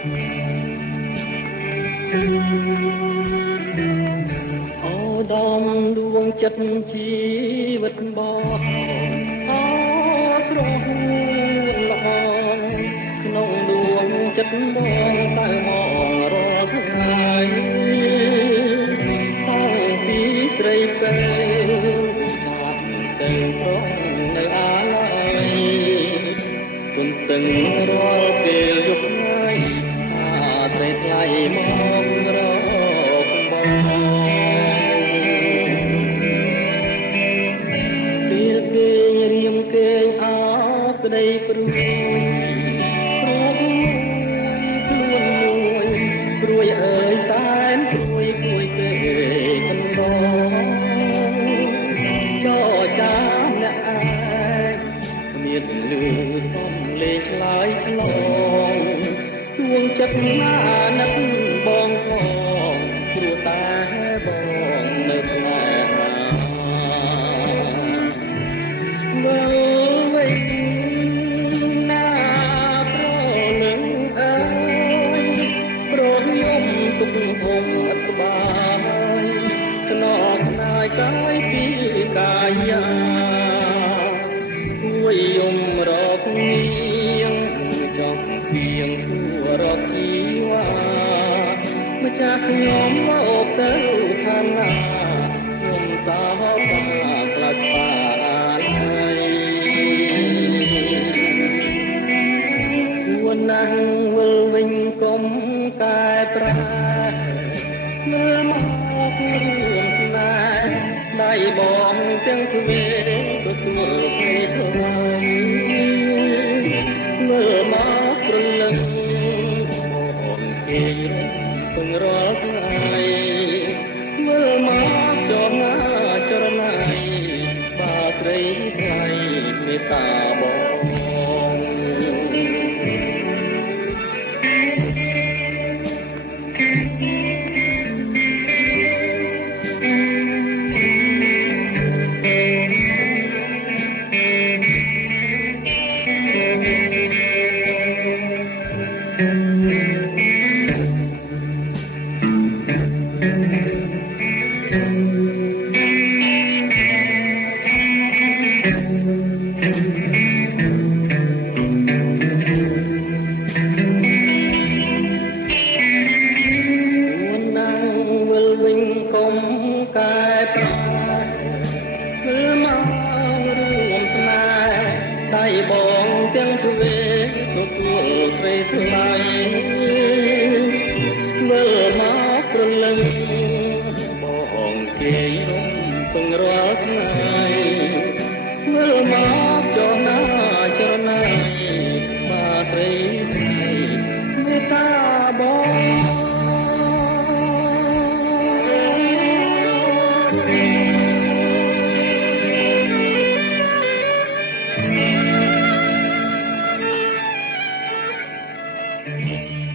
អូដំដួងចិត្តជីវិតបងអូស្រស់ល្អក្នុងដួងចិត្តបងតែមករាល់ថ្ងៃតាំងពីស្រីពេលចាប់ទៅប្រងនៅអាឡ័យគុំទឹងរាល់ពេលយប់ថ្ងៃតែថ្លៃមករកបងពេលគេរៀមគេអោក្ដីព្រួយព្រួយអើយសែនព្រួយព្រួយគេកណ្ដោចោចាំអ្នកឯងគ្មានលឺសំលេងឆ្លើយឆ្លងទួងចិត្តណានឹកបងផងព្រោះតែបងនៅស្នេហាមើលវិញណាប្រលឹងអើយប្រត់យំទុកហុំអត់ស្បាយខ្នងខ្នាយកាយពីកាយាជួយយំរកនាងចង់ពីងសួររកជីវ៉ាម្ចាស់ខ្ញុំមកទៅខាងណាខ្ញុំសោកខ្លាចស្វាយគួរណាស់វិលវិញកុំកែប្រែមើលមករឿងស្នេហ៍ដៃបងទាំងទ្វេទទួលគេថ្លៃមើលមកព្រលឹងបងគេទាំងរាល់ថ្ងៃមើលមកចរណាចរណៃបាស្រីថ្លៃមេត្តាបងកុំកែប្រែមើលមករួមស្នេហ៍ដៃបងទាំងទ្វេទទួលស្រីថ្លៃមើលមកព្រលឹងបងគេរំពឹងរាល់ថ្ងៃមើលមកចរណាចរណៃបាស្រីថ្លៃមេត្តាបងThank you.